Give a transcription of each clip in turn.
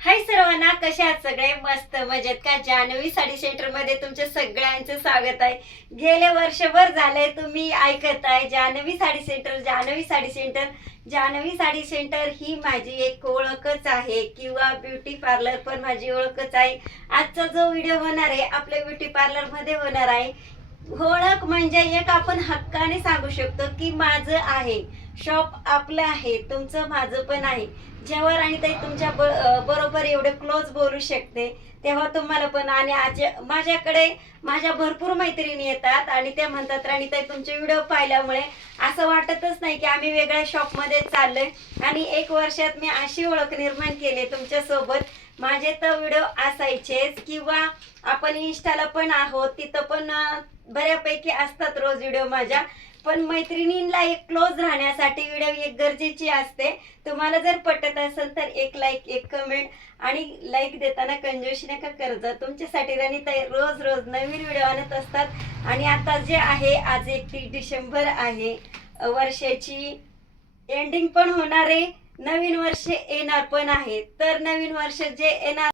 हाय सर्वांना कशा आहात सगळे? मस्त मजेत का? जान्हवी साडी सेंटरमध्ये तुमच्या सगळ्यांचं स्वागत आहे. गेले वर्षभर झाले तुम्ही ऐकत आहे. Janhavi sari centre Janhavi sari centre. Janhavi sari centre ही माझी एक ओळखच आहे किंवा ब्युटी पार्लर पण माझी ओळखच आहे. आजचा जो व्हिडिओ होणार आहे आपल्या ब्युटी पार्लरमध्ये होणार आहे. ओळख म्हणजे एक आपण हक्काने सांगू शकतो की माझं आहे. शॉप आपलं आहे तुमचं माझं पण आहे. जेव्हा राणीताई तुमच्या बरोबर एवढे क्लोज बोलू शकते तेव्हा तुम्हाला पण आणि आज माझ्याकडे माझ्या भरपूर मैत्रिणी येतात आणि त्या म्हणतात राणीताई तुमचे व्हिडिओ पाहिल्यामुळे असं वाटतच नाही की आम्ही वेगळ्या शॉपमध्ये चाललोय. आणि एक वर्षात मी अशी ओळख निर्माण केली तुमच्यासोबत माझे तर व्हिडिओ असायचेच किंवा आपण इंस्टाला पण आहोत तिथं पण बऱ्यापैकी असतात रोज व्हिडिओ माझ्या. पण मैत्रिणींना एक क्लोज राहण्यासाठी व्हिडिओ एक गरजेची असते. तुम्हाला जर पटत असेल तर एक लाईक एक कमेंट आणि लाईक देताना कंजोशी नका कर्ज जा. तुमच्यासाठी राणीताई रोज रोज नवीन व्हिडिओ आणत असतात. आणि आता जे आहे आज एकतीस डिसेंबर आहे. वर्षाची एंडिंग पण होणार आहे. नवीन वर्ष येणार पण आहे. तर नवीन वर्ष जे येणार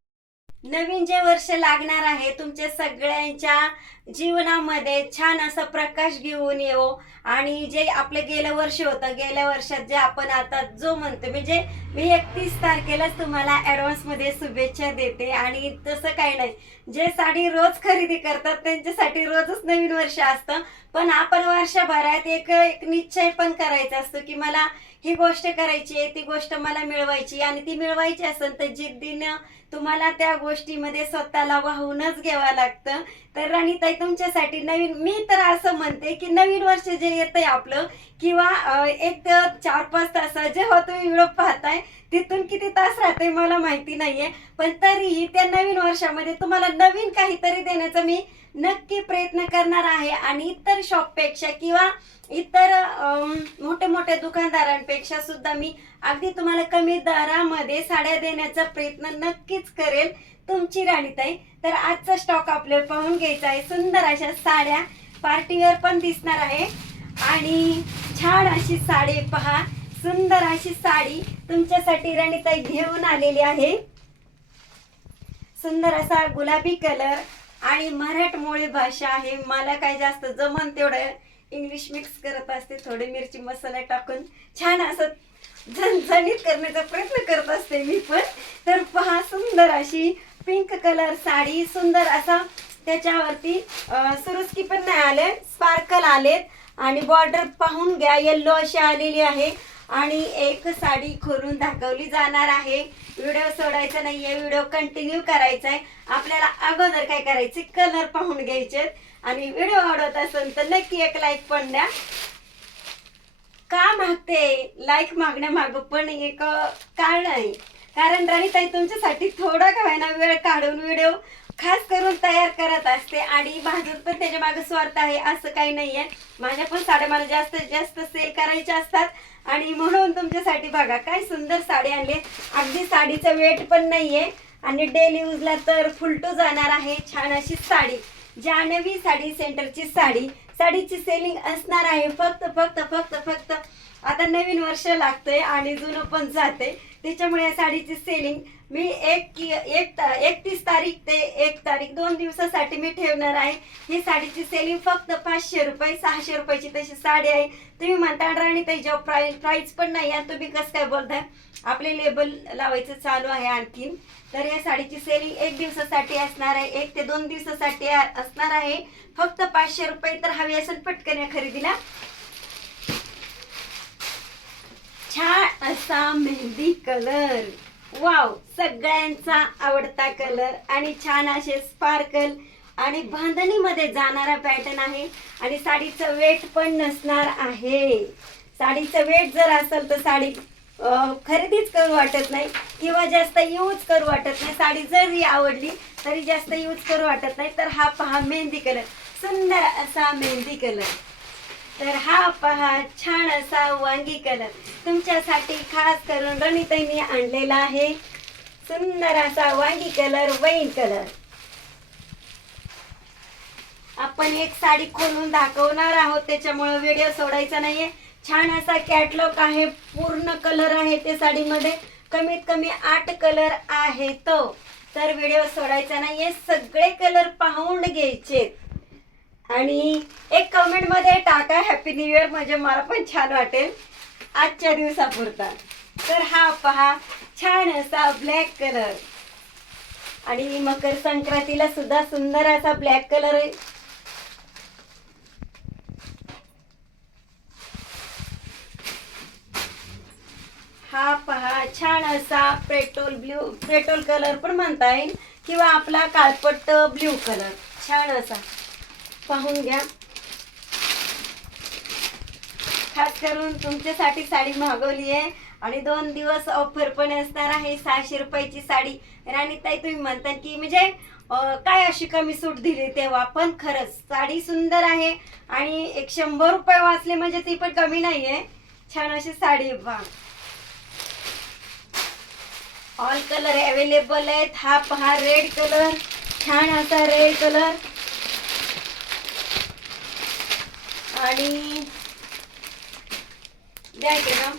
नवीन जे वर्ष लागणार आहे तुमच्या सगळ्यांच्या जीवनामध्ये छान असा प्रकाश घेऊन येऊ आणि जे आपलं गेलं वर्ष होतं गेल्या वर्षात जे आपण आता जो म्हणतो म्हणजे मी एकतीस तारखेलाच तुम्हाला ऍडव्हान्समध्ये शुभेच्छा देते. आणि तसं काही नाही. जे साडी रोज खरेदी करतात त्यांच्यासाठी रोजच नवीन वर्ष असतं. पण आपण वर्षभरात एक एक निश्चय पण करायचा असतो की मला ही गोष्ट करायची आहे ती गोष्ट मला मिळवायची आणि ती मिळवायची असेल तर जिद्दीनं तुम्हाला त्या गोष्टीमध्ये स्वतःला वाहूनच घ्यावं लागतं. तर राणीताई तुमच्यासाठी नवीन मी तर असं म्हणते की नवीन वर्ष जे येतंय आपलं किंवा एक चार पाच तास जेव्हा तुम्ही व्हिडिओ पाहताय तिथून किती तास राहते मला माहिती नाहीये. पण तरीही त्या नवीन वर्षामध्ये तुम्हाला नवीन काहीतरी देण्याचा मी नक्की प्रयत्न करणार आहे. आणि इतर शॉपपेक्षा किंवा इतर मोठ्या मोठ्या दुकानदारांपेक्षा सुद्धा मी अगदी तुम्हाला कमी दरामध्ये साड्या देण्याचा प्रयत्न नक्कीच करेल तुमची राणीताई. तर आजचा स्टॉक आपल्याला पाहून घ्यायचा आहे. सुंदर अशा साड्या पार्टीवर पण दिसणार आहे. आणि छान अशी साडी पहा. सुंदर अशी साडी तुमच्यासाठी राणीताई घेऊन आलेली आहे. सुंदर असा गुलाबी कलर आणि मराठमोळी भाषा आहे. मला काय जास्त जमन तेवढं इंग्लिश मिक्स करत असते. थोडी मिरची मसाला टाकून छान असं झणझणीत करण्याचा प्रयत्न करत असते मी पण. तर पहा सुंदर अशी पिंक कलर साडी सुंदर असा त्याच्यावरती सुरुस्की पण नाही आले स्पार्कल आलेत. आणि बॉर्डर पाहून घ्या येल्लो अशी आलेली आहे. आणि एक साडी खोलून दाखवली जाणार आहे. व्हिडिओ सोडायचा नाहीये व्हिडिओ कंटिन्यू करायचा आहे आपल्याला अगोदर काय करायचे? कलर पाहून घ्यायचे. आणि व्हिडिओ आवडत असेल तर नक्की एक लाईक पण द्या. का मागते? लाईक मागण्या माग पण एक कारण आहे कारण राणीताई तुमच्यासाठी थोडा का ना वेळ काढून व्हिडिओ खास करून तयार करत असते आणि माझं पण त्याच्यामागे स्वार्थ आहे असं काही नाहीये. माझ्या पण साड्या मला जास्तीत जास्त सेल करायच्या असतात. आणि म्हणून तुमच्यासाठी बघा काय सुंदर साडी आणली अगदी साडीचं वेट पण नाहीये. आणि डेली यूजला तर फुलटू जाणार आहे. छान अशी साडी जानवी साडी सेंटरची साडी. साडीची सेलिंग असणार आहे. फक्त फक्त फक्त फक्त आता नवीन वर्ष लागतंय आणि जुनं पण जाते त्याच्यामुळे या साडीची सेलिंग मी एक एक एकतीस तारीख ते एक तारीख दोन दिवसासाठी मी ठेवणार आहे. ही साडीची सेलिंग फक्त पाचशे रुपये सहाशे रुपयाची तशी साडी आहे. तुम्ही म्हणता राणी जेव्हा प्राईज पण नाही आणि तुम्ही कसं काय बोलताय? आपले लेबल लावायचं चालू आहे आणखीन तर या साडीची सेलिंग एक दिवसासाठी असणार आहे. एक ते दोन दिवसासाठी असणार आहे. फक्त पाचशे रुपये तर हवी असेल पटकन या खरेदीला. छान असा मेहंदी कलर. वाव सगळ्यांचा आवडता कलर आणि छान असे स्पार्कल आणि बांधणीमध्ये जाणारा पॅटर्न आहे आणि साडीचं वेट पण नसणार आहे. साडीचं वेट जर असेल तर साडी खरेदीच करू वाटत नाही किंवा जास्त यूज करू वाटत नाही. साडी जरी आवडली तरी जास्त यूज करू वाटत नाही. तर हा पहा मेहंदी कलर. सुंदर असा मेहंदी कलर. तर हा पहा छान असा वांगी कलर तुमच्यासाठी खास करून रणिताईने आणलेला आहे. सुंदर असा वांगी कलर वैन कलर आपण एक साडी खोलून दाखवणार आहोत त्याच्यामुळे व्हिडिओ सोडायचा नाहीये. छान असा कॅटलॉग आहे पूर्ण कलर आहे ते साडीमध्ये. कमीत कमी आठ कलर आहे तो. तर व्हिडिओ सोडायचा नाहीये सगळे कलर पाहून घ्यायचे आणि एक कमेंटमध्ये टाका हॅपी न्यू इयर म्हणजे मला पण छान वाटेल आजच्या दिवसापुरता. तर हा पहा छान असा ब्लॅक कलर आणि मकर संक्रांतीला सुद्धा सुंदर असा ब्लॅक कलर आहे. हा पहा छान असा पेट्रोल ब्ल्यू पेट्रोल कलर पण म्हणता येईल. किंवा आपला काळपट ब्ल्यू कलर छान असा. पाहून घ्या. खास करून तुमच्यासाठी साडी मागवली आहे. आणि दोन दिवस ऑफर पण असणार आहे. सहाशे रुपयाची साडी. राणीताई तुम्ही म्हणता की म्हणजे काय अशी कमी सूट दिली तेव्हा? पण खरंच साडी सुंदर आहे. आणि एक शंभर रुपये वाचले म्हणजे ती पण कमी नाहीये. छान अशी साडी आहे पहा ऑल कलर अवेलेबल आहेत. हा पहा रेड कलर छान असा रेड कलर आणि द्या ना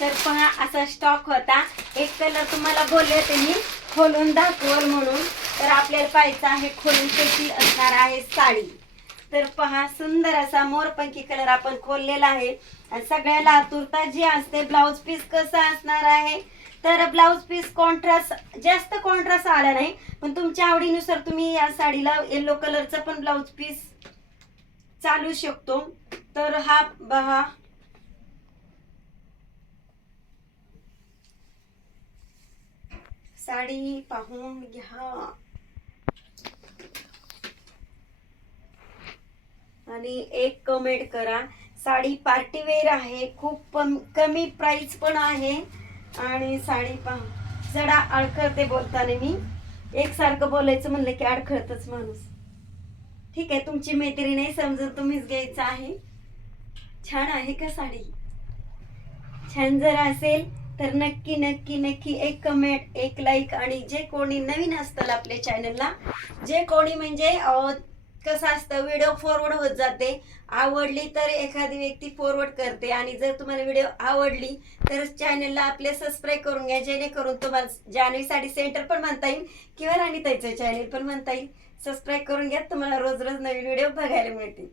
तर पहा असा स्टॉक होता. एक कलर तुम्हाला बोलले होते मी खोलून दाखवल म्हणून. तर आपल्याला पाहायचं आहे खोलून कशी असणार आहे साडी. तर पहा सुंदर असा मोरपंखी कलर आपण खोललेला आहे. आणि सगळ्याला आतुरता जी असते ब्लाऊज पीस कसा असणार आहे? तर ब्लाऊज पीस कॉन्ट्रास्ट जास्त कॉन्ट्रास्ट आला नाही पण तुमच्या आवडीनुसार तुम्ही या साडीला येल्लो कलरचा पण ब्लाऊज पीस चालू शकतो. तर हा बहा साडी पाहून घ्या. आणि एक कमेंट करा. साडी पार्टीवेअर आहे. खूप कमी प्राइस पण आहे. आणि साडी पाहून जरा अडखळते बोलताना मी. एकसारखं बोलायचं म्हणलं की अडखळतच माणूस. ठीक आहे तुमची मैत्री नाही समजून तुम्हीच घ्यायचं आहे. छान आहे का साडी? छान जर असेल तर नक्की नक्की नक्की एक कमेंट एक लाईक आणि जे कोणी नवीन असतं आपल्या चॅनलला जे कोणी म्हणजे कसं असतं व्हिडिओ फॉरवर्ड होत जाते आवडली तर एखादी व्यक्ती फॉरवर्ड करते आणि जर तुम्हाला व्हिडिओ आवडली तर चॅनलला आपले सबस्क्राईब करून घ्या जेणेकरून तुम्हाला जान्हवी साडी सेंटर पण म्हणता येईल किंवा राणीताईचं चॅनल पण म्हणता येईल. सबस्क्राईब करून घ्या तुम्हाला रोज रोज नवीन व्हिडिओ बघायला मिळतील.